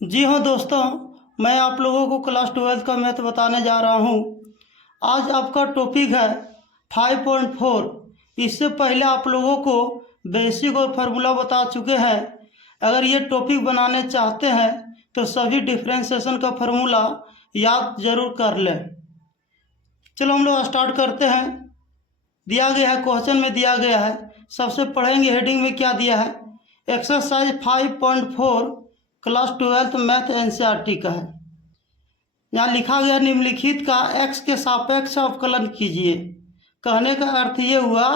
जी हाँ दोस्तों, मैं आप लोगों को क्लास 12 का मैथ बताने जा रहा हूँ। आज आपका टॉपिक है 5.4। इससे पहले आप लोगों को बेसिक और फार्मूला बता चुके हैं। अगर ये टॉपिक बनाने चाहते हैं तो सभी डिफरेंशिएशन का फार्मूला याद जरूर कर लें। चलो हम लोग स्टार्ट करते हैं। दिया गया है, क्वेश्चन में दिया गया है। सबसे पढ़ेंगे हेडिंग में क्या दिया है। एक्सरसाइज 5.4 क्लास 12 मैथ एनसीईआरटी का है। यहाँ लिखा गया निम्नलिखित का x के सापेक्ष अवकलन कीजिए। कहने का अर्थ ये हुआ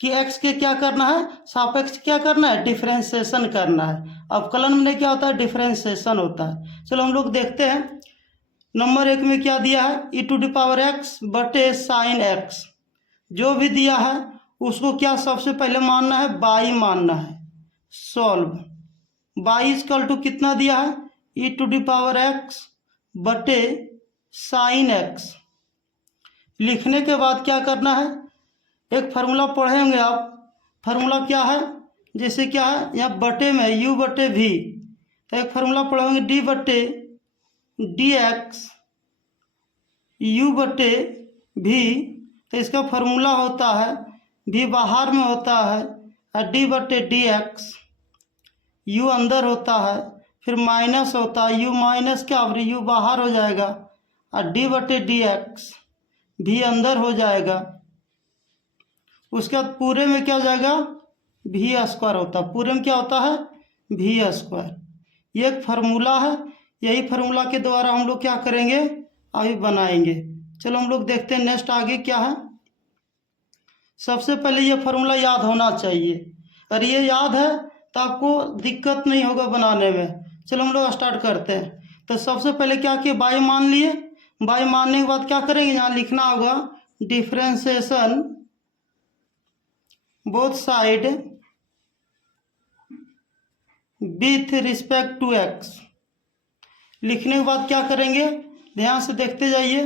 कि x के क्या करना है, सापेक्ष क्या करना है, डिफरेंशिएशन करना है। अवकलन में क्या होता है, डिफरेंशिएशन होता है। चलो हम लोग देखते हैं। नंबर 1 में क्या दिया है, e⁻x बटे साइन x। जो भी दिया है उसको क्या सबसे पहले मानना है, बाई मानना है। सॉल्व बाई इक्वल टू कितना दिया है, e⁻x बटे साइन x। लिखने के बाद क्या करना है, एक फार्मूला पढ़ेंगे आप। फार्मूला क्या है, जैसे क्या है यहाँ बटे में u बटे v, तो एक फार्मूला पढ़ेंगे d बटे dx u बटे v। तो इसका फार्मूला होता है v बाहर में होता है और d बटे dx, u अंदर होता है, फिर माइनस होता है, u माइनस क्या और u बाहर हो जाएगा और d बटे dx भी अंदर हो जाएगा। उसके बाद पूरे में क्या हो जाएगा, भी स्क्वायर होता है। पूरे में क्या होता है, भी स्क्वायर। ये एक फार्मूला है। यही फार्मूला के द्वारा हम लोग क्या करेंगे, अभी बनाएंगे। चलो हम लोग देखते हैं नेक्स्ट आगे क्या है। सबसे पहले ये फार्मूला याद होना चाहिए। अगर ये याद है तो आपको दिक्कत नहीं होगा बनाने में। चलो हम लोग स्टार्ट करते हैं। तो सबसे पहले क्या किए, बाई मान लिए। बाई मानने के बाद क्या करेंगे, यहाँ लिखना होगा differentiation both side with respect to x। लिखने के बाद क्या करेंगे, ध्यान से देखते जाइए।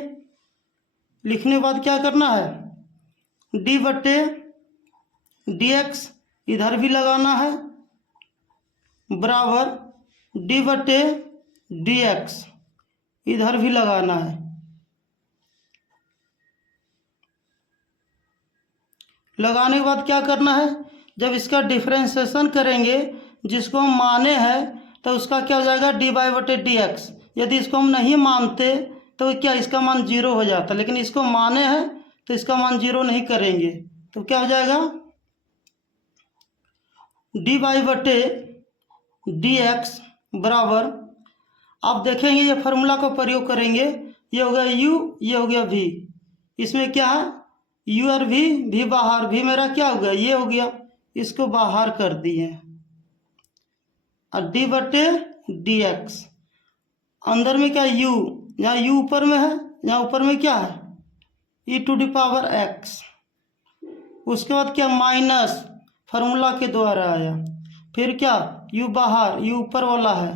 लिखने के बाद क्या करना है, d बटे dx इधर भी लगाना है बराबर d बटे dx इधर भी लगाना है। लगाने के बाद क्या करना है, जब इसका डिफरेंशिएशन करेंगे जिसको हम माने हैं तो उसका क्या हो जाएगा, dy बटे dx। यदि इसको हम नहीं मानते तो क्या इसका मान 0 हो जाता, लेकिन इसको माने हैं तो इसका मान 0 नहीं करेंगे तो क्या हो जाएगा, dy बटे dx बराबर, आप देखेंगे ये फार्मूला का प्रयोग करेंगे। ये हो गया u, ये हो गया v। इसमें क्या है, u और v बाहर, v मेरा क्या हो गया, ये हो गया, इसको बाहर कर दिए। और d बटे dx अंदर में क्या u, यहाँ u ऊपर में है, यहाँ ऊपर में क्या है e⁻x। उसके बाद क्या माइनस फार्मूला के द्वारा आया, फिर क्या u बाहर, u ऊपर वाला है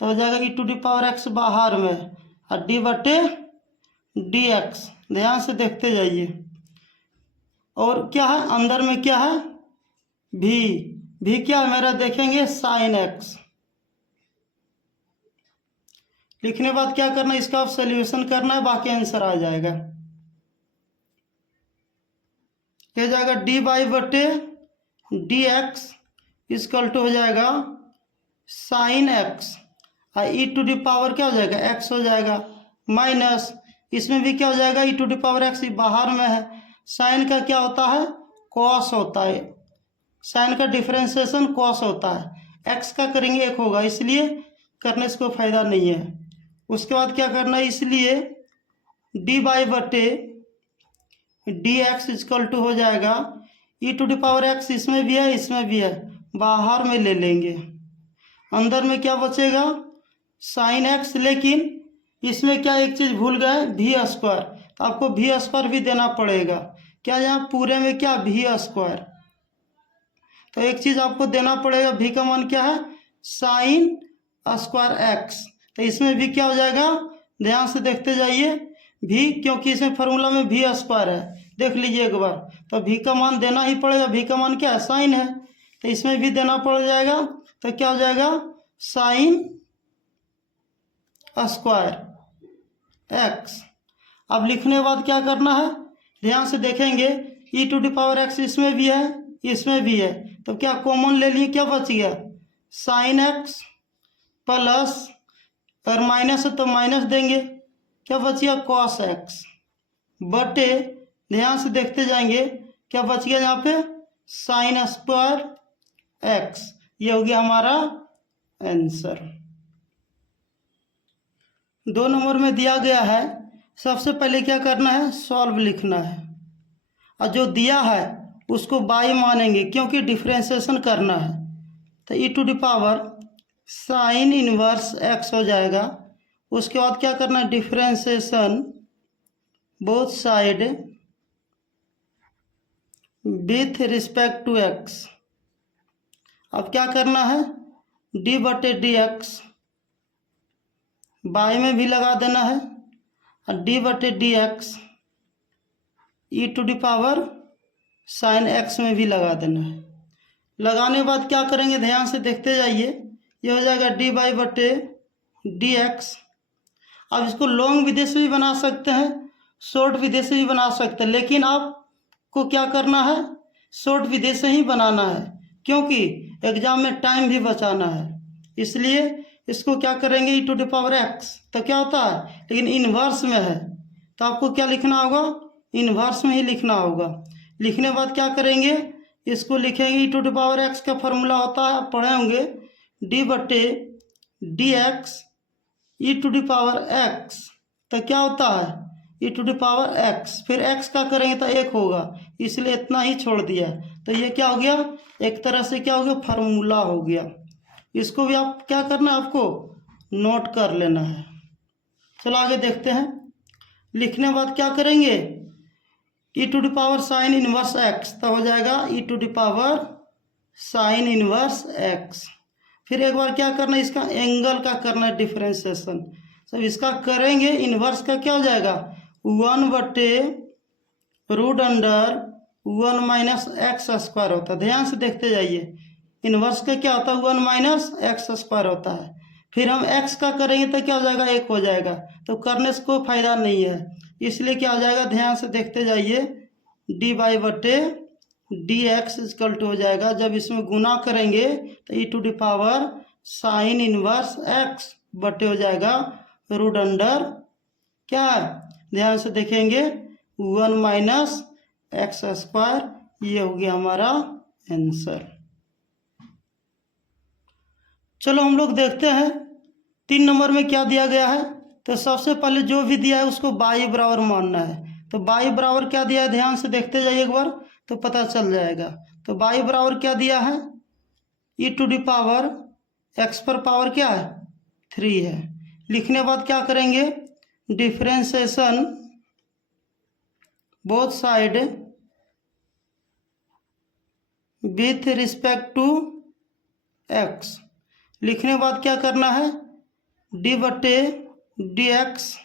तो हो जाएगा e⁻x बाहर में और d बटे dx। ध्यान से देखते जाइए। और क्या है अंदर में, क्या है भी क्या है मेरा, देखेंगे साइन x। लिखने के बाद क्या करना है, इसका सॉल्यूशन करना है, बाकी आंसर आ जाएगा। क्या जाएगा, dy बटे dx इक्वल टू हो जाएगा साइन x और e⁻ क्या हो जाएगा, x हो जाएगा, माइनस इसमें भी क्या हो जाएगा, e⁻x बाहर में है। साइन का क्या होता है, कॉस होता है। साइन का डिफरेंशिएशन कॉस होता है। x का करेंगे 1 होगा, इसलिए करने से कोई फायदा नहीं है। उसके बाद क्या करना है, इसलिए dy बटे dx इक्वल टू हो जाएगा e⁻x, इसमें भी है इसमें भी है, बाहर में ले लेंगे। अंदर में क्या बचेगा, साइन x। लेकिन इसमें क्या एक चीज़ भूल गए, भी स्क्वायर, तो आपको भी स्क्वायर भी देना पड़ेगा। क्या यहाँ पूरे में क्या भी स्क्वायर, तो एक चीज़ आपको देना पड़ेगा, भी का मान क्या है, साइन स्क्वायर x। तो इसमें भी क्या हो जाएगा, ध्यान से देखते जाइए। भी क्योंकि इसमें फार्मूला में भी स्क्वायर है, देख लीजिए एक बार, तो भी का मान देना ही पड़ेगा। भी का मान क्या है, साइन है, तो इसमें भी देना पड़ जाएगा। तो क्या हो जाएगा, साइन स्क्वायर एक्स। अब लिखने के बाद क्या करना है, ध्यान से देखेंगे ई टू द पावर एक्स इसमें भी है इसमें भी है, तो क्या कॉमन ले लिए, क्या बच गया साइन एक्स प्लस, और माइनस है तो माइनस देंगे, क्या बच गया कॉस एक्स बटे, ध्यान से देखते जाएंगे क्या बच गया यहाँ पे साइन स्क्वायर एक्स। ये हो गया हमारा आंसर। 2 नंबर में दिया गया है, सबसे पहले क्या करना है सॉल्व लिखना है, और जो दिया है उसको बाई मानेंगे क्योंकि डिफ्रेंशिएशन करना है। तो e to the power sine inverse x हो जाएगा। उसके बाद क्या करना है differentiation both side with respect to x. अब क्या करना है डी बटे डी एक्स बाई में भी लगा देना है, और डी बटे d x e to the power sine x में भी लगा देना है। लगाने के बाद क्या करेंगे ध्यान से देखते जाइए, ये हो जाएगा डी बाई बटे डी एक्स। अब इसको लॉन्ग विधि से भी बना सकते हैं, शॉर्ट विधि से भी बना सकते हैं, लेकिन आपको क्या करना है शॉर्ट विधि से ही बनाना है क्योंकि एग्जाम में टाइम भी बचाना है। इसलिए इसको क्या करेंगे e to the power x, तो क्या होता है लेकिन इन्वर्स में है तो आपको क्या लिखना होगा इन्वर्स में ही लिखना होगा। लिखने के बाद क्या करेंगे इसको लिखेंगे e to the power x का फॉर्मूला होता है आप पढ़े होंगे डी बटे d x e to the power x, तो क्या होता है e to the power x, फिर एक्स का करेंगे तो 1 होगा, इसलिए इतना ही छोड़ दिया। तो ये क्या हो गया एक तरह से क्या हो गया फार्मूला हो गया। इसको भी आप क्या करना है आपको नोट कर लेना है। चलो आगे देखते हैं। लिखने के बाद क्या करेंगे e to the power sine inverse x, तो हो जाएगा e to the power sine inverse x. फिर एक बार क्या करना है इसका एंगल का करना है डिफ्रेंशिएशन, सब इसका करेंगे इन्वर्स का क्या हो जाएगा 1 बटे root under 1 minus x square होता है। ध्यान से देखते जाइए इन्वर्स का क्या होता है 1 माइनस एक्स स्क्वायर होता है। फिर हम एक्स का करेंगे तो क्या हो जाएगा 1 हो जाएगा, तो करने से कोई फायदा नहीं है, इसलिए क्या हो जाएगा ध्यान से देखते जाइए डी बाई बटे डी एक्स इक्वल टू हो जाएगा, जब इसमें गुना करेंगे तो e to the power sine inverse x बटे हो जाएगा रूट अंडर क्या है ध्यान से देखेंगे 1 माइनस एक्स स्क्वायर। ये हो गया हमारा आंसर। चलो हम लोग देखते हैं 3 नंबर में क्या दिया गया है। तो सबसे पहले जो भी दिया है उसको बाई बराबर मानना है। तो बाई बराबर क्या दिया है ध्यान से देखते जाइए एक बार तो पता चल जाएगा। तो बाई बराबर क्या दिया है e to the power x पर पावर क्या है 3 है। लिखने के बाद क्या करेंगे differentiation both side with respect to x. लिखने के बाद क्या करना है डी बटे डी एक्स,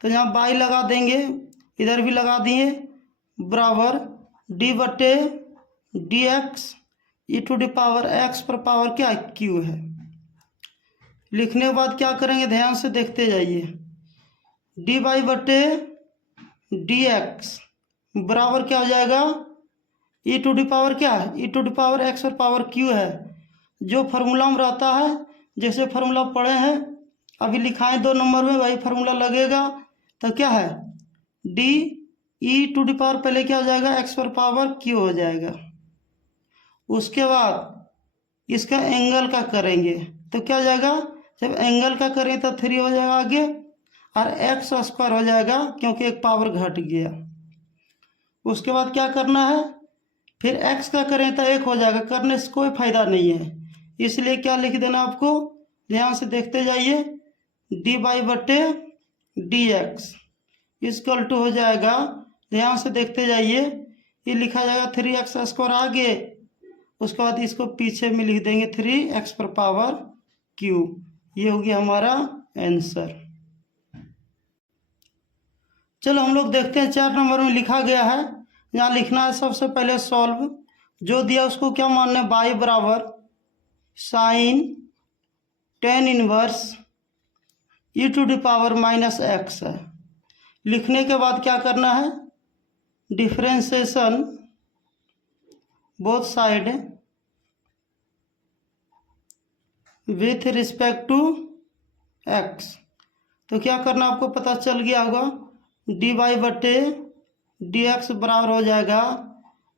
तो यहाँ बाई लगा देंगे इधर भी लगा दिए बराबर डी बटे d x e to the power x पर पावर क्या क्यू है। लिखने के बाद क्या करेंगे ध्यान से देखते जाइए डी बाई बटे डी एक्स बराबर क्या हो जाएगा ई टू द पावर क्या है e to the power x पर पावर क्यू है। जो फार्मूला में रहता है जैसे फार्मूला पढ़े हैं अभी लिखाएं 2 नंबर में वही फार्मूला लगेगा। तो क्या है d e to the power पहले क्या हो जाएगा एक्स पर पावर क्यू हो जाएगा। उसके बाद इसका एंगल का करेंगे तो क्या हो जाएगा जब एंगल का करें तो 3 हो जाएगा आगे और एक्स स्क्वायर हो जाएगा क्योंकि एक पावर घट गया। उसके बाद क्या करना है फिर एक्स का करें तो 1 हो जाएगा, करने से कोई फायदा नहीं है, इसलिए क्या लिख देना आपको ध्यान से देखते जाइए डी बाई बटे डी एक्स इक्वल टू हो जाएगा ध्यान से देखते जाइए ये लिखा जाएगा 3x स्क्वायर आगे, उसके बाद इसको पीछे में लिख देंगे 3x पर पावर क्यू। ये हो गया हमारा आंसर। चलो हम लोग देखते हैं 4 नंबर में लिखा गया है। यहाँ लिखना है सबसे पहले सॉल्व, जो दिया उसको क्या मानना है बाई बराबर sine tan inverse e to the power minus x है। लिखने के बाद क्या करना है, differentiation both side with respect to x. तो क्या करना आपको पता चल गया होगा, डी वाई बटे डी एक्स बराबर हो जाएगा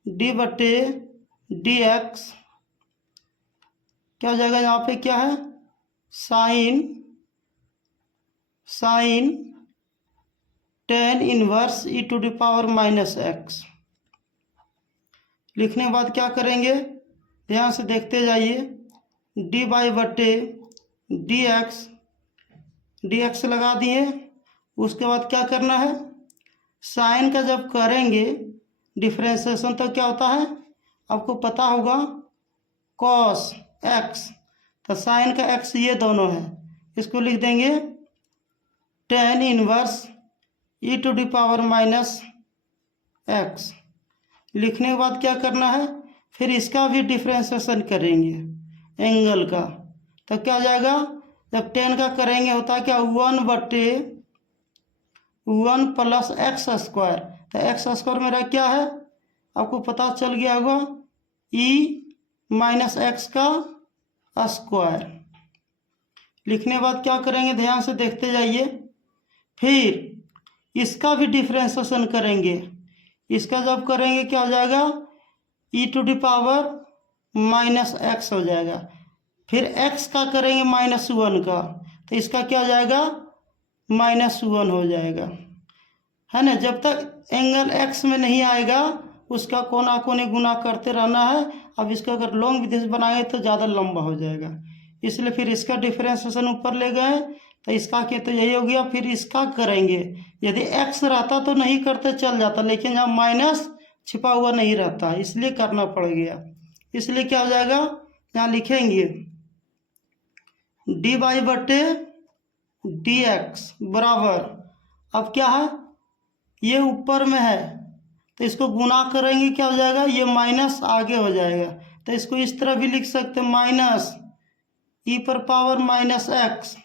डी बटे डी एक्स, क्या हो जाएगा यहाँ पे क्या है, sine tan inverse e to the power minus x. लिखने के बाद क्या करेंगे, ध्यान से देखते जाइए, डी वाई बटे डी एक्स लगा दिए। उसके बाद क्या करना है, साइन का जब करेंगे डिफरेंशिएशन तो क्या होता है आपको पता होगा, कॉस एक्स, तो साइन का एक्स ये दोनों है, इसको लिख देंगे tan inverse e to the power minus x. लिखने के बाद क्या करना है, फिर इसका भी डिफरेंशिएशन करेंगे एंगल का, तो क्या हो जाएगा, जब टेन का करेंगे होता है क्या, 1/1 प्लस एक्स स्क्वायर, तो एक्स स्क्वायर मेरा क्या है आपको पता चल गया होगा, ई माइनस एक्स का स्क्वायर। लिखने के बाद क्या करेंगे, ध्यान से देखते जाइए, फिर इसका भी डिफरेंशिएशन करेंगे। इसका जब करेंगे क्या हो जाएगा, e to the power minus x हो जाएगा। फिर एक्स का करेंगे -1 का, तो इसका क्या हो जाएगा, -1 हो जाएगा, है ना। जब तक एंगल एक्स में नहीं आएगा उसका कोना कोने गुना करते रहना है। अब इसका अगर लॉन्ग विधि बनाएंगे तो ज़्यादा लंबा हो जाएगा, इसलिए फिर इसका डिफरेंशिएशन ऊपर ले गए, तो इसका क्या, तो यही हो गया। फिर इसका करेंगे, यदि एक्स रहता तो नहीं करते चल जाता, लेकिन यहाँ माइनस छिपा हुआ नहीं रहता, इसलिए करना पड़ गया। इसलिए क्या हो जाएगा, यहाँ लिखेंगे डी वाई बटे डी एक्स बराबर, अब क्या है ये ऊपर में है तो इसको गुना करेंगे, क्या हो जाएगा, ये माइनस आगे हो जाएगा, तो इसको इस तरह भी लिख सकते हैं, माइनस ई पर पावर माइनस एक्स।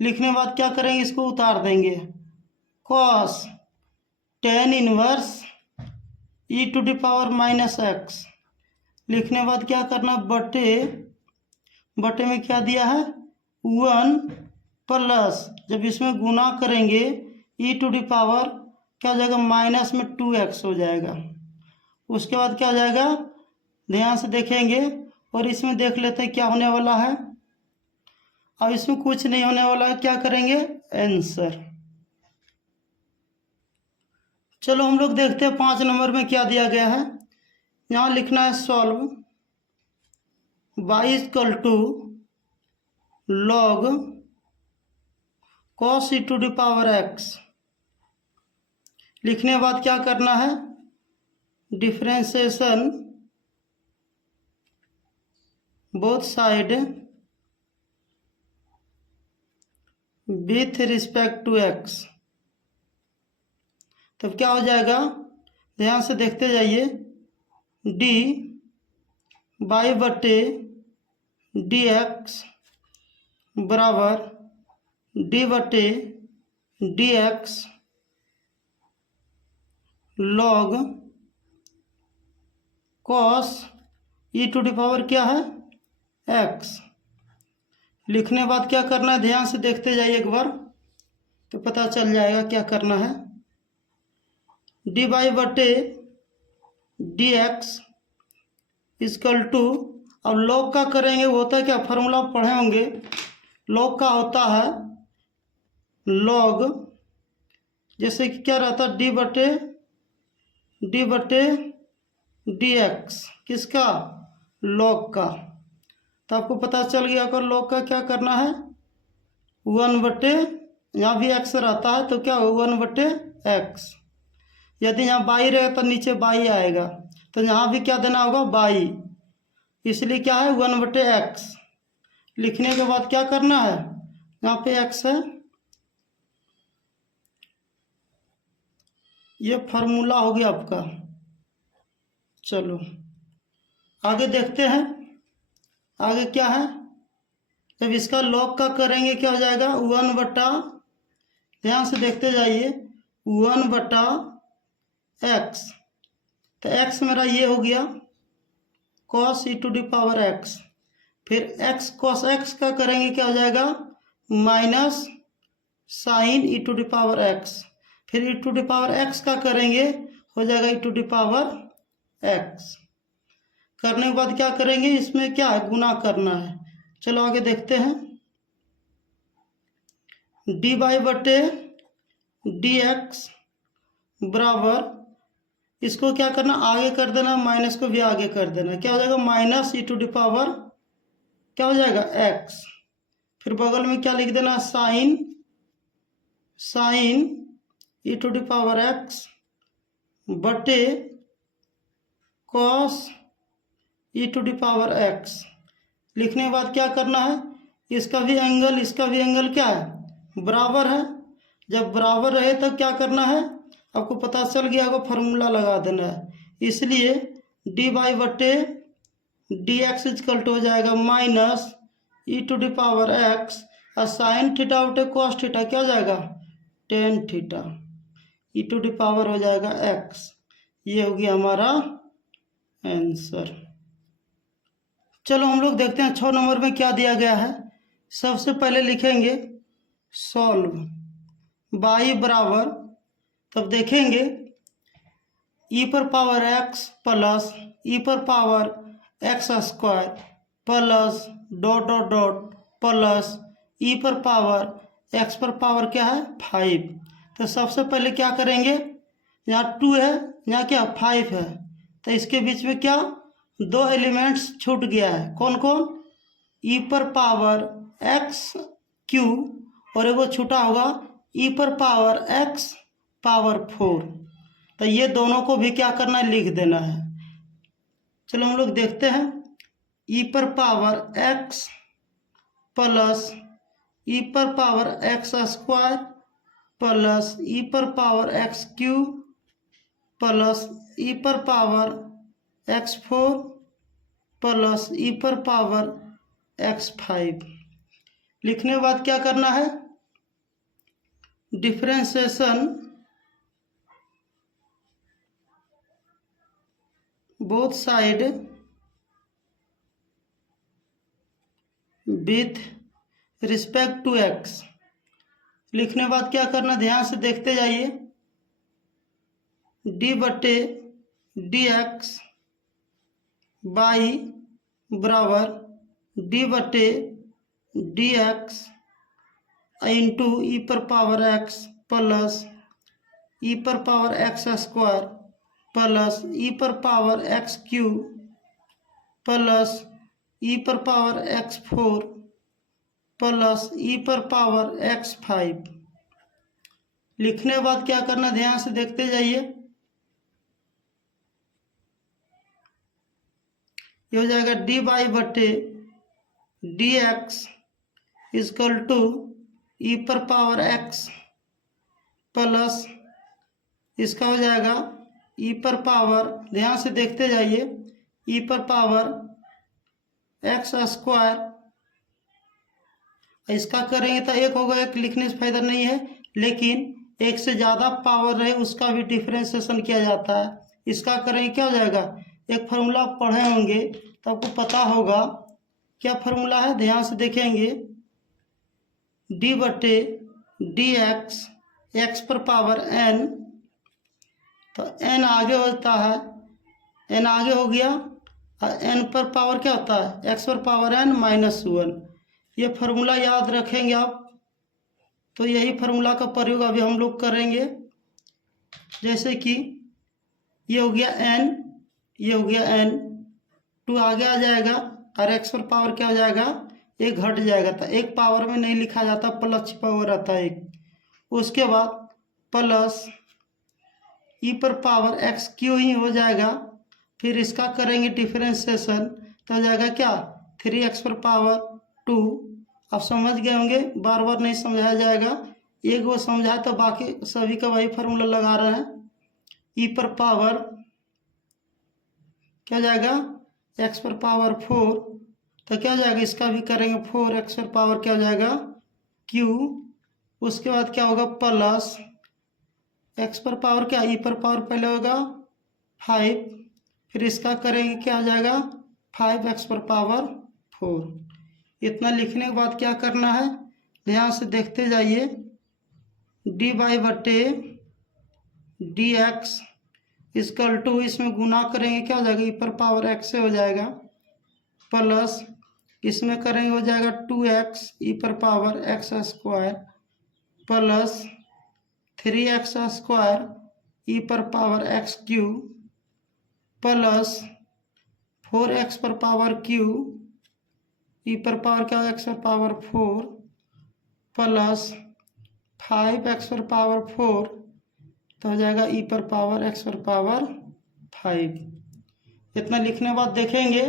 लिखने के बाद क्या करेंगे, इसको उतार देंगे, cos tan inverse e to the power minus x. लिखने के बाद क्या करना, बटे में क्या दिया है 1 प्लस, जब इसमें गुना करेंगे ई टू द पावर क्या हो जाएगा, माइनस में 2x हो जाएगा। उसके बाद क्या हो जाएगा, ध्यान से देखेंगे और इसमें देख लेते हैं क्या होने वाला है। अब इसमें कुछ नहीं होने वाला है, क्या करेंगे, आंसर। चलो हम लोग देखते हैं 5 नंबर में क्या दिया गया है। यहाँ लिखना है solve y equal to log cos e to the power x। लिखने के बाद क्या करना है, differentiation both side with respect to x। तब क्या हो जाएगा, ध्यान से देखते जाइए, डी वाई बटे डी एक्स बराबर डी बटे d x log cos e to the power क्या है एक्स। लिखने के बाद क्या करना है, ध्यान से देखते जाइए एक बार तो पता चल जाएगा क्या करना है। डी वाई बटे डी एक्स इक्वल टू, अब लॉग का करेंगे, वो होता है क्या, फार्मूला पढ़े होंगे, लॉग का होता है लॉग, जैसे कि क्या रहता है, डी बटे डी एक्स, किसका, लॉग का। तो आपको पता चल गया अगर लॉग का क्या करना है, 1 बटे, यहाँ भी एक्स रहता है तो क्या हो 1 बटे एक्स। यदि यहाँ बाई रहेगा तो नीचे बाई आएगा, तो यहाँ भी क्या देना होगा, बाई, इसलिए क्या है 1 बटे एक्स। लिखने के बाद क्या करना है, यहाँ पे एक्स है, ये फार्मूला हो गया आपका। चलो आगे देखते हैं, आगे क्या है, जब इसका लॉग का करेंगे क्या हो जाएगा 1 बटा, ध्यान से देखते जाइए, 1 बटा एक्स। तो एक्स मेरा ये हो गया cos e to the power x. फिर एक्स कॉस एक्स का करेंगे क्या हो जाएगा minus sine e to the power x. फिर e to the power x का करेंगे हो जाएगा e to the power x. करने के बाद क्या करेंगे, इसमें क्या है गुना करना है। चलो आगे देखते हैं। डी वाई बटे डी एक्स बराबर, इसको क्या करना आगे कर देना, माइनस को भी आगे कर देना, क्या हो जाएगा minus e to the power क्या हो जाएगा एक्स। फिर बगल में क्या लिख देना sine e to the power x बटे cos e to the power x. लिखने के बाद क्या करना है, इसका भी एंगल क्या है बराबर है। जब बराबर रहे तब क्या करना है, आपको पता चल गया होगा, फार्मूला लगा देना है। इसलिए डी वाई बटे डी एक्स इजकल टू हो जाएगा minus e to the power x और साइन थीटा बटे कॉस थीटा क्या हो जाएगा tan theta e to the power हो जाएगा एक्स। ये हो गया हमारा आंसर। चलो हम लोग देखते हैं 6 नंबर में क्या दिया गया है। सबसे पहले लिखेंगे सॉल्व बाई बराबर, तब देखेंगे ई पर पावर एक्स प्लस ई पर power x square plus dot dot dot plus e पर पावर एक्स पर पावर क्या है 5। तो सबसे पहले क्या करेंगे, यहाँ 2 है यहाँ क्या 5 है, तो इसके बीच में क्या 2 एलिमेंट्स छूट गया है। कौन कौन, ई पर पावर एक्स क्यू और एगो छूटा होगा ई पर पावर एक्स पावर 4। तो ये दोनों को भी क्या करना है लिख देना है। चलो हम लोग देखते हैं ई पर पावर एक्स प्लस ई पर power x square plus e पर power x Q plus e पर पावर x4 प्लस ई पर पावर x5। लिखने के बाद क्या करना है, differentiation both side with respect to x। लिखने के बाद क्या करना, ध्यान से देखते जाइए, डी बटे डी एक्स बाई बराबर डी बटे डी एक्स इंटू ई पर पावर एक्स प्लस ई पर power x square plus e पर power x Q plus e पर पावर x4 प्लस ई पर पावर x5। लिखने के बाद क्या करना, ध्यान से देखते जाइए, ये हो जाएगा डी वाई बटे डी एक्स इजकल टू ई पर पावर एक्स प्लस इसका हो जाएगा ई पर पावर, ध्यान से देखते जाइए, ई पर पावर एक्स स्क्वायर। इसका करेंगे तो एक होगा, एक लिखने से फायदा नहीं है, लेकिन एक से ज़्यादा पावर रहे उसका भी डिफरेंशिएशन किया जाता है। इसका करेंगे क्या हो जाएगा, एक फार्मूला पढ़े होंगे तो आपको पता होगा क्या फार्मूला है, ध्यान से देखेंगे, डी बटे डी एक्स एक्स पर पावर एन, तो एन आगे होता है, एन आगे हो गया और एन पर पावर क्या होता है एक्स पर पावर एन -1। ये फार्मूला याद रखेंगे आप, तो यही फार्मूला का प्रयोग अभी हम लोग करेंगे। जैसे कि ये हो गया एन, ये हो गया एन, 2 आगे आ जाएगा और एक्स पर पावर क्या हो जाएगा एक घट जाएगा, तो एक पावर में नहीं लिखा जाता, प्लस छिपा हुआ रहता है एक। उसके बाद प्लस ई पर पावर एक्स क्यू ही हो जाएगा। फिर इसका करेंगे डिफरेंशिएशन तो हो जाएगा क्या 3x पर पावर 2। आप समझ गए होंगे, बार बार नहीं समझाया जाएगा, एक वो समझाए तो बाकी सभी का वही फार्मूला लगा रहे हैं। ई पर पावर क्या जाएगा x पर पावर 4, तो क्या हो जाएगा, इसका भी करेंगे 4x पर पावर क्या हो जाएगा q। उसके बाद क्या होगा प्लस x पर पावर क्या, e पर पावर पहले होगा 5, फिर इसका करेंगे क्या हो जाएगा 5x पर पावर 4। इतना लिखने के बाद क्या करना है, ध्यान से देखते जाइए। डी वाई बटे डी एक्स इसकल टू, इसमें गुना करेंगे क्या हो जाएगा ई पर पावर एक्स से हो जाएगा, प्लस इसमें करेंगे हो जाएगा 2x ई पर power x square plus 3x square e पर power x Q plus 4x पर पावर क्यू ई पर पावर क्या एक्स पर पावर 4 प्लस 5x पर पावर 4 तो हो जाएगा ई पर पावर एक्स पर पावर 5। इतना लिखने के बाद देखेंगे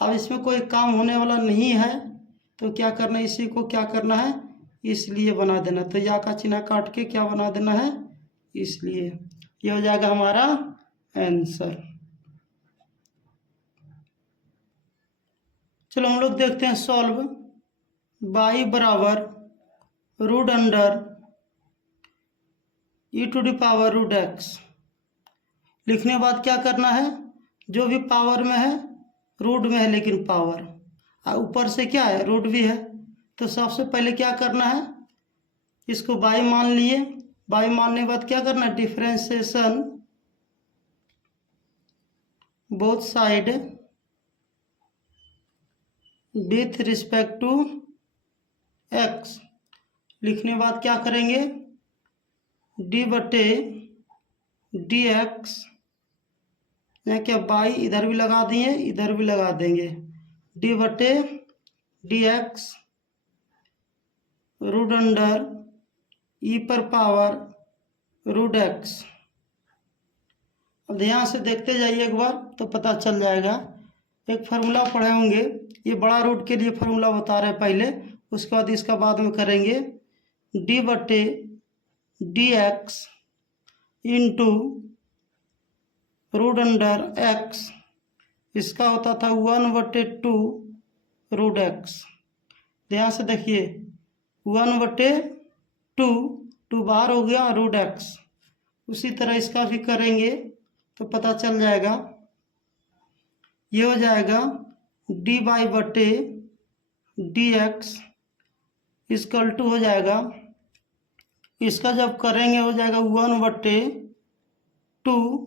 अब इसमें कोई काम होने वाला नहीं है, तो क्या करना है, इसी को क्या करना है इसलिए बना देना। तो या का चिन्ह काट के क्या बना देना है इसलिए, ये हो जाएगा हमारा आंसर। चलो हम लोग देखते हैं सॉल्व। y बराबर root under e to the power root x. लिखने के बाद क्या करना है, जो भी पावर में है रूट में है लेकिन पावर, और ऊपर से क्या है रूट भी है, तो सबसे पहले क्या करना है इसको y मान लिए। y मानने के बाद क्या करना है differentiation both side with respect to x। लिखने के बाद क्या करेंगे डी बटे डी एक्स, यहाँ क्या बाई इधर भी लगा दिए इधर भी लगा देंगे, डी बटे डी एक्स रूट अंडर ई पर पावर रूट एक्स। अब ध्यान से देखते जाइए एक बार तो पता चल जाएगा। एक फार्मूला पढ़े होंगे, ये बड़ा रूट के लिए फार्मूला बता रहे हैं पहले, उसके बाद इसका बाद में करेंगे डी बटे d x into root under x, इसका होता था 1/2 रूट एक्स। ध्यान से देखिए 1/2, 2 बाहर हो गया रूट एक्स। उसी तरह इसका भी करेंगे तो पता चल जाएगा, ये हो जाएगा डी वाई बटे डी एक्स इसकल टू हो जाएगा, इसका जब करेंगे हो जाएगा 1/2,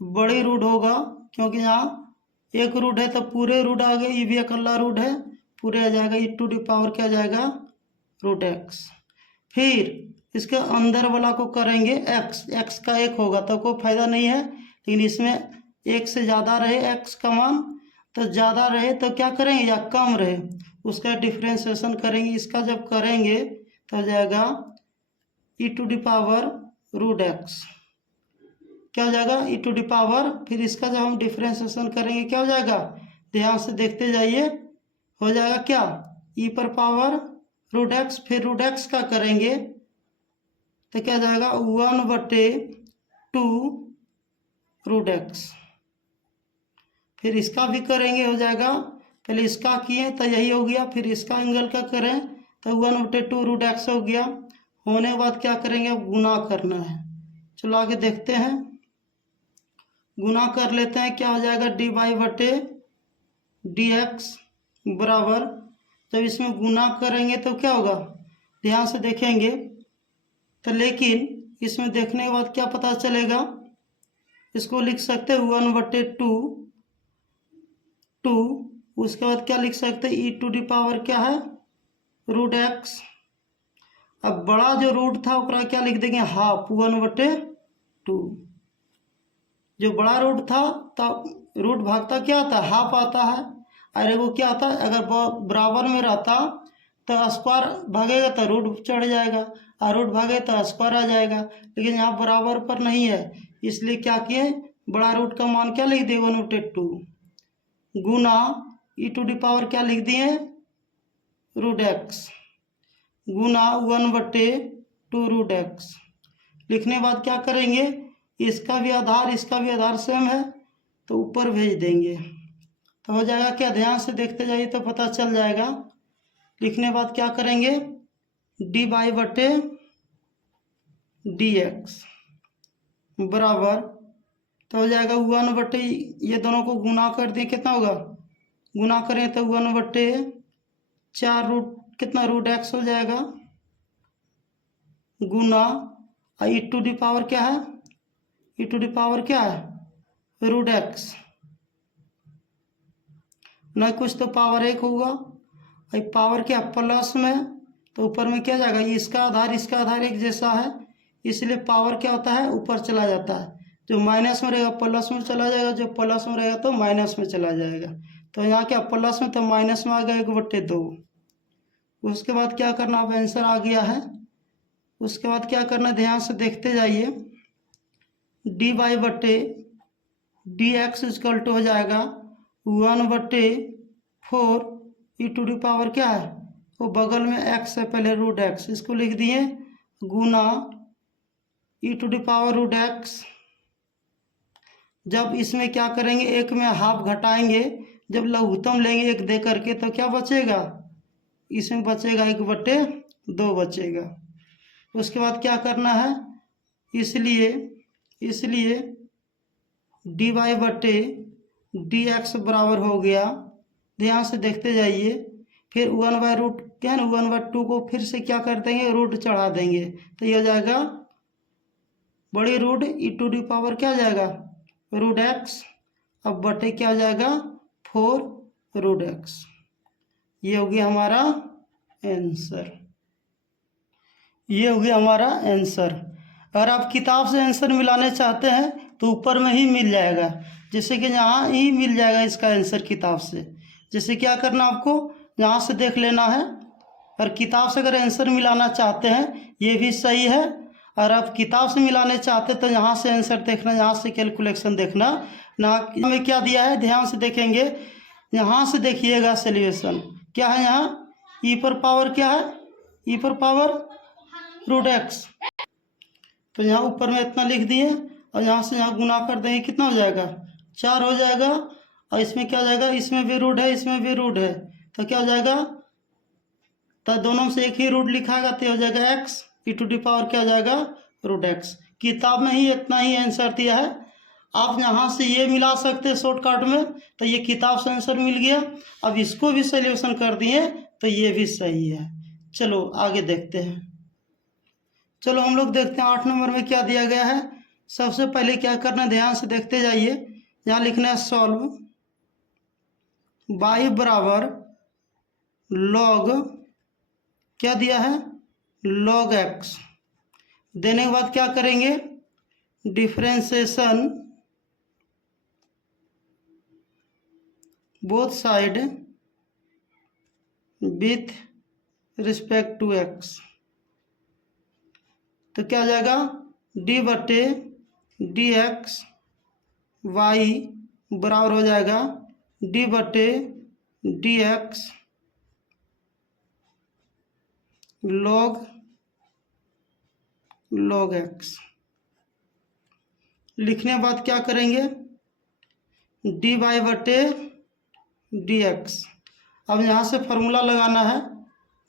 बड़ी रूट होगा क्योंकि यहाँ एक रूट है तो पूरे रूट आ गए, ये भी अकेला रूट है पूरे आ जाएगा, ई टू दी पावर क्या जाएगा रूट एक्स। फिर इसके अंदर वाला को करेंगे एक्स, एक्स का एक होगा तो कोई फायदा नहीं है, लेकिन इसमें एक से ज़्यादा रहे एक्स का मान, तो ज़्यादा रहे तो क्या करेंगे या कम रहे उसका डिफ्रेंशिएशन करेंगे। इसका जब करेंगे तो हो जाएगा e to the power root x, क्या हो जाएगा ई टू दी पावर, फिर इसका जब हम डिफ्रेंशिएशन करेंगे क्या हो जाएगा, ध्यान से देखते जाइए, हो जाएगा क्या ई पर पावर रूट एक्स, फिर रूट एक्स का करेंगे तो क्या हो जाएगा 1/2 रूट एक्स। फिर इसका भी करेंगे हो जाएगा, पहले इसका किए तो यही हो गया, फिर इसका एंगल का करें तो 1/2 रूट एक्स हो गया। होने के बाद क्या करेंगे अब गुना करना है, चलो आगे देखते हैं। गुना कर लेते हैं, क्या हो जाएगा डी वाई बटे डी एक्स बराबर, जब इसमें गुना करेंगे तो क्या होगा ध्यान से देखेंगे तो, लेकिन इसमें देखने के बाद क्या पता चलेगा, इसको लिख सकते हैं 1/2, उसके बाद क्या लिख सकते हैं ई टू दी पावर क्या है रूट एक्स। अब बड़ा जो रूट था उसका क्या लिख देंगे हाफ 1/2, जो बड़ा रूट था तब रूट भागता क्या आता है हाफ आता है, और एगो क्या आता है अगर बराबर में रहता तो स्क्वायर भागेगा तो रूट चढ़ जाएगा, और रूट भागे तो स्क्वायर आ जाएगा, लेकिन यहाँ बराबर पर नहीं है इसलिए क्या किए बड़ा रूट का मान क्या लिख दिए 1/2 गुना ई टू दी पावर क्या लिख दिए रूट एक्स गुना 1/2 रूट एक्स। लिखने के बाद क्या करेंगे, इसका भी आधार सेम है तो ऊपर भेज देंगे, तो हो जाएगा क्या, ध्यान से देखते जाइए तो पता चल जाएगा। लिखने बाद क्या करेंगे, डी वाई बटे डी एक्स बराबर, तो हो जाएगा 1 बटे, ये दोनों को गुना कर दें कितना होगा, गुना करें तो 1/4 रूट कितना रूट एक्स हो जाएगा, गुना ई टू डी पावर क्या है, ई टू डी पावर क्या है रूट एक्स, न कुछ तो पावर 1 होगा, पावर क्या प्लस में, तो ऊपर में क्या जाएगा, इसका आधार एक जैसा है, इसलिए पावर क्या होता है ऊपर चला जाता है, जो माइनस में रहेगा प्लस में चला जाएगा, जो प्लस में रहेगा तो माइनस में चला जाएगा। तो यहाँ क्या प्लस में तो माइनस में आ गया 1/2। उसके बाद क्या करना, अब आंसर आ गया है। उसके बाद क्या करना, ध्यान से देखते जाइए, डी वाई बटे डी एक्स इजकल टू हो जाएगा 1/4 ई टू डी पावर क्या है, वो बगल में एक्स है पहले रूट एक्स, इसको लिख दिए गुना e to the power root x. जब इसमें क्या करेंगे, एक में हाफ घटाएंगे, जब लघुत्तम लेंगे एक दे करके तो क्या बचेगा, इसमें बचेगा 1/2 बचेगा। उसके बाद क्या करना है, इसलिए डी वाई बटे डी एक्स बराबर हो गया, ध्यान से देखते जाइए, फिर 1/रूट क्या है ना 1/2 को फिर से क्या कर देंगे रूट चढ़ा देंगे, तो ये हो जाएगा बड़ी root e to the power क्या हो जाएगा रूट एक्स, अब बटे क्या हो जाएगा 4 रूट एक्स। ये हो गया हमारा आंसर, ये हो गया हमारा आंसर। अगर आप किताब से आंसर मिलाने चाहते हैं तो ऊपर में ही मिल जाएगा, जैसे कि यहाँ ही मिल जाएगा इसका आंसर किताब से। जैसे क्या करना, आपको यहाँ से देख लेना है, और किताब से अगर आंसर मिलाना चाहते हैं ये भी सही है, और आप किताब से मिलाने चाहते तो यहाँ से आंसर देखना, यहाँ से कैलकुलेशन देखना ना। हमें क्या दिया है ध्यान से देखेंगे, यहाँ से देखिएगा सोल्यूशन क्या है, यहाँ ई पर पावर क्या है, ई पर पावर रूट एक्स, तो यहाँ ऊपर में इतना लिख दिए, और यहाँ से यहाँ गुना कर देंगे कितना हो जाएगा 4 हो जाएगा, और इसमें क्या हो जाएगा, इसमें भी रूट है इसमें भी रूट है, तो क्या हो जाएगा, तो दोनों से एक ही रूट लिखाएगा तो हो जाएगा x, e to the power क्या हो जाएगा रूट एक्स। किताब में ही इतना ही आंसर दिया है, आप यहाँ से ये मिला सकते हैं शॉर्टकट में, तो ये किताब से आंसर मिल गया। अब इसको भी सोल्यूशन कर दिए तो ये भी सही है। चलो आगे देखते हैं, चलो हम लोग देखते हैं 8 नंबर में क्या दिया गया है। सबसे पहले क्या करना, ध्यान से देखते जाइए, यहाँ लिखना है सॉल्व y बराबर लॉग क्या दिया है लॉग x, देने के बाद क्या करेंगे differentiation both side with respect to x, तो क्या हो जाएगा डी बटे डी एक्स वाई बराबर हो जाएगा डी बटे डी एक्स लॉग एक्स। लिखने के बाद क्या करेंगे डी वाई बटे डी एक्स। अब यहाँ से फॉर्मूला लगाना है,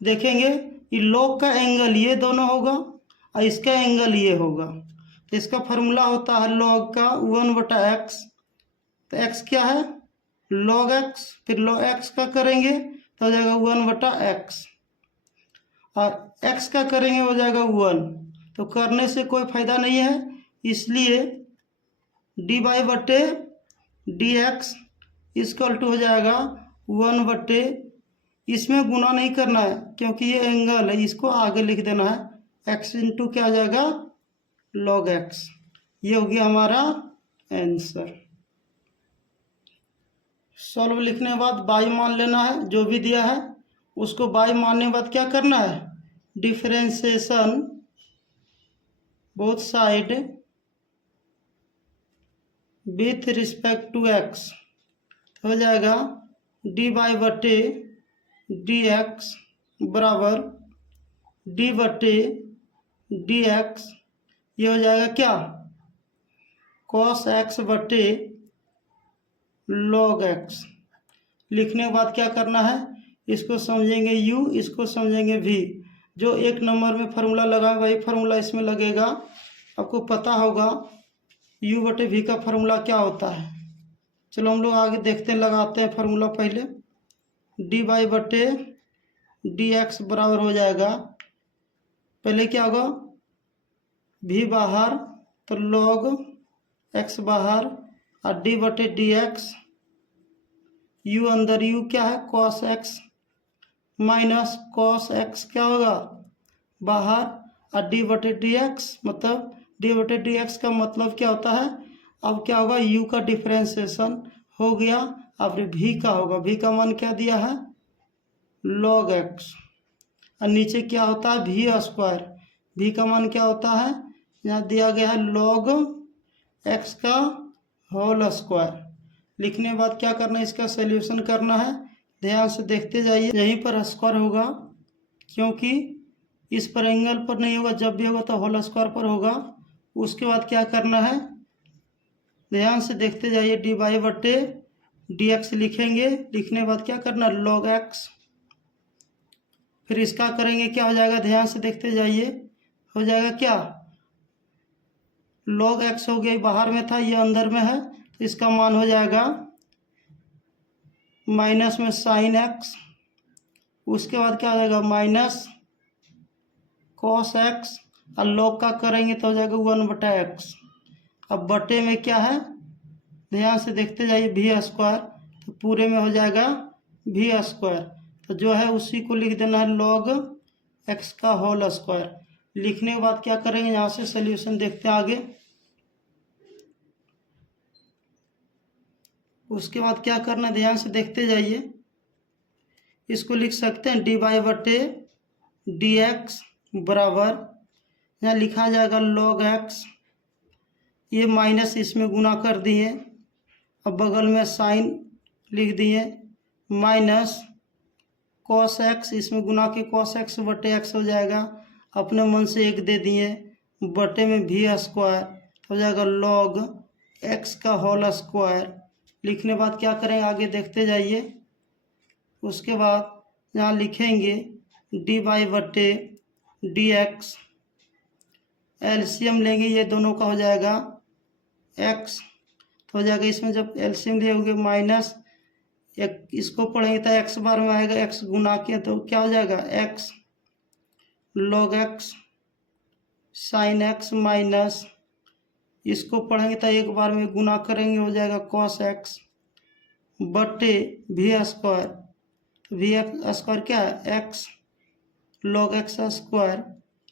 देखेंगे ये लॉग का एंगल ये दोनों होगा और इसका एंगल ये होगा, तो इसका फार्मूला होता है लॉग का 1/x, तो x क्या है लॉग x, फिर लॉग x का करेंगे तो हो जाएगा 1/x, और x का करेंगे हो जाएगा 1, तो करने से कोई फायदा नहीं है, इसलिए डी वाई बटे डी एक्स इक्वल टू हो जाएगा 1/, इसमें गुना नहीं करना है क्योंकि ये एंगल है, इसको आगे लिख देना है x इंटू क्या आ जाएगा लॉग x। ये हो गया हमारा आंसर। सॉल्व लिखने के बाद बाई मान लेना है, जो भी दिया है उसको बाई मानने के बाद क्या करना है differentiation both side with respect to x, हो जाएगा डी वाई बटे डी एक्स बराबर डी बटे डी एक्स, ये हो जाएगा क्या cos x बटे log x, लिखने के बाद क्या करना है, इसको समझेंगे u, इसको समझेंगे v। जो एक नंबर में फार्मूला लगा वही फार्मूला इसमें लगेगा। आपको पता होगा u बटे v का फार्मूला क्या होता है। चलो हम लोग आगे देखते हैं, लगाते हैं फार्मूला। पहले dy बटे dx बराबर हो जाएगा, पहले क्या होगा, v बाहर तो log x बाहर और d बटे dx, u अंदर, u क्या है cos x minus cos x क्या होगा बाहर, और d बटे dx मतलब d बटे dx का मतलब क्या होता है, अब क्या होगा u का डिफ्रेंसिएशन हो गया, अब v का होगा, v का मान क्या दिया है log x, और नीचे क्या होता है v स्क्वायर, v का मान क्या होता है यहाँ दिया गया है log x का होल स्क्वायर। लिखने के बाद क्या करना है, इसका सॉल्यूशन करना है, ध्यान से देखते जाइए। यहीं पर स्क्वायर होगा क्योंकि इस पर एंगल पर नहीं होगा, जब भी होगा तो होल स्क्वायर पर होगा। उसके बाद क्या करना है, ध्यान से देखते जाइए, डी वाई बटे डी एक्स लिखेंगे। लिखने के बाद क्या करना log x, फिर इसका करेंगे क्या हो जाएगा, ध्यान से देखते जाइए, हो जाएगा क्या log x हो गया, बाहर में था ये अंदर में है, तो इसका मान हो जाएगा माइनस में साइन x, उसके बाद क्या हो जाएगा माइनस cos x, और log का करेंगे तो हो जाएगा 1/x। अब बटे में क्या है, ध्यान से देखते जाइए v स्क्वायर, तो पूरे में हो जाएगा v स्क्वायर, तो जो है उसी को लिख देना है log x का होल स्क्वायर। लिखने के बाद क्या करेंगे, यहाँ से सॉल्यूशन देखते हैं आगे। उसके बाद क्या करना, ध्यान से देखते जाइए, इसको लिख सकते हैं डी वाई बटे डी एक्स बराबर, यहाँ लिखा जाएगा log x, ये माइनस इसमें गुना कर दिए, अब बगल में साइन लिख दिए, माइनस cos x, इसमें गुना के cos x बटे x हो जाएगा, अपने मन से एक दे दिए, बटे में v स्क्वायर हो जाएगा log x का होल स्क्वायर। लिखने के बाद क्या करेंगे, आगे देखते जाइए। उसके बाद यहाँ लिखेंगे डी वाई बटे डी एक्स, एलसीएम लेंगे, ये दोनों का हो जाएगा x, तो हो जाएगा इसमें जब एलसीएम लियोगे माइनस एक, इसको पढ़ेंगे तो x बार में आएगा, x गुना के तो क्या हो जाएगा x log x sine x minus, इसको पढ़ेंगे तो एक बार में गुना करेंगे हो जाएगा cos x बटे v स्क्वायर, v स्क्वायर क्या है x log x स्क्वायर।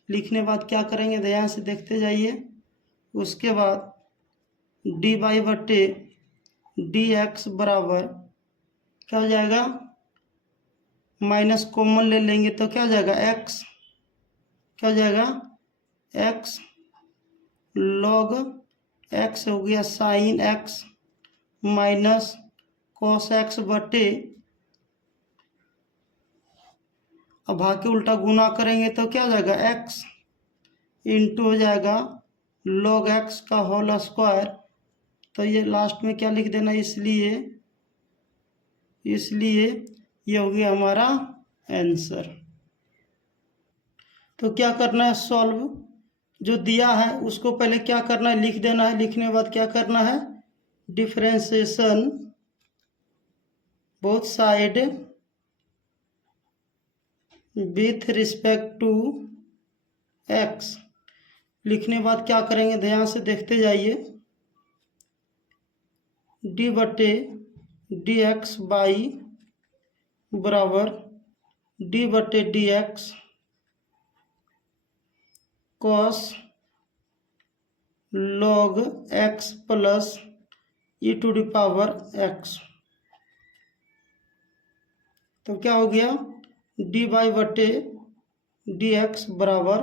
लिखने के बाद क्या करेंगे, ध्यान से देखते जाइए। उसके बाद डी वाई बटे डी एक्स बराबर क्या हो जाएगा, माइनस कॉमन ले लेंगे तो क्या हो जाएगा x, क्या हो जाएगा x log x हो गया sine x minus cos x बटे, अब भाग के उल्टा गुना करेंगे तो क्या हो जाएगा x इंटू हो जाएगा log x का होल स्क्वायर, तो ये लास्ट में क्या लिख देना, इसलिए ये हो गया हमारा आंसर। तो क्या करना है, सॉल्व जो दिया है उसको पहले क्या करना है लिख देना है। लिखने के बाद क्या करना है, differentiation both side with respect to x। लिखने के बाद क्या करेंगे, ध्यान से देखते जाइए, डी बटे डी एक्स बाई बराबर डी बटे d x cos log x plus e to the power x। तो क्या हो गया, डी वाई बटे डी एक्स बराबर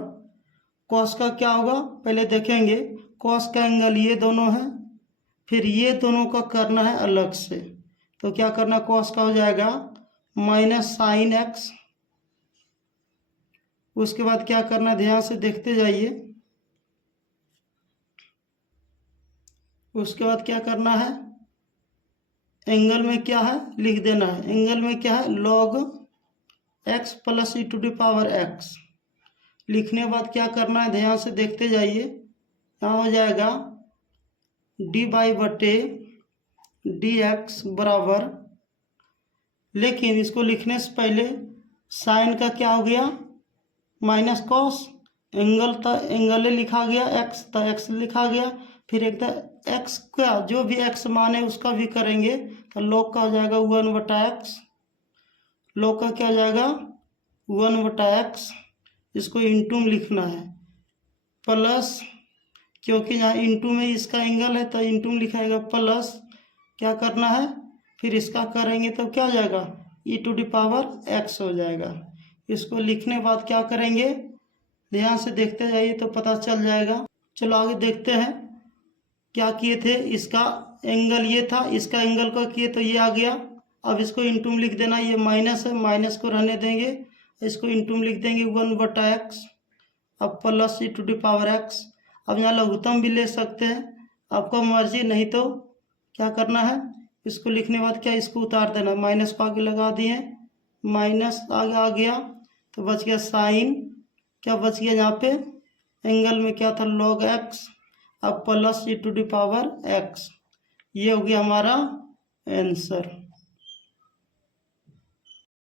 कॉस का क्या होगा पहले देखेंगे, कॉस का एंगल ये दोनों है, फिर ये दोनों का करना है अलग से, तो क्या करना, कॉस का हो जाएगा माइनस साइन एक्स। उसके बाद क्या करना, ध्यान से देखते जाइए। उसके बाद क्या करना है, एंगल में क्या है लिख देना है। एंगल में क्या है log x plus e to the power x। लिखने के बाद क्या करना है, ध्यान से देखते जाइए। यहाँ हो जाएगा डी बाई बटे डी एक्स बराबर, लेकिन इसको लिखने से पहले साइन का क्या हो गया माइनस कॉस। एंगल था एंगल लिखा गया, एक्स था एक्स लिखा गया, फिर एक एक्स का जो भी एक्स मान है उसका भी करेंगे तो log का हो जाएगा 1/x। log का क्या हो जाएगा 1/x। इसको इंटू में लिखना है प्लस, क्योंकि यहाँ इंटू में इसका एंगल है तो इंटू में लिखाएगा प्लस। क्या करना है फिर इसका करेंगे तो क्या हो जाएगा e to the power x हो जाएगा। इसको लिखने के बाद क्या करेंगे, ध्यान से देखते जाइए तो पता चल जाएगा। चलो आगे देखते हैं क्या किए थे। इसका एंगल ये था, इसका एंगल को किए तो ये आ गया। अब इसको इंटू में लिख देना, ये माइनस है माइनस को रहने देंगे, इसको इंटू में लिख देंगे 1/x। अब plus e to the power x। अब यहाँ लघुत्तम भी ले सकते हैं, आपको मर्जी, नहीं तो क्या करना है इसको लिखने के बाद क्या इसको उतार देना, माइनस को आगे लगा दिए, माइनस आगे आ गया तो बच गया साइन। क्या बच गया यहाँ पे एंगल में क्या था log x। अब plus e to the power x। ये हो गया हमारा आंसर।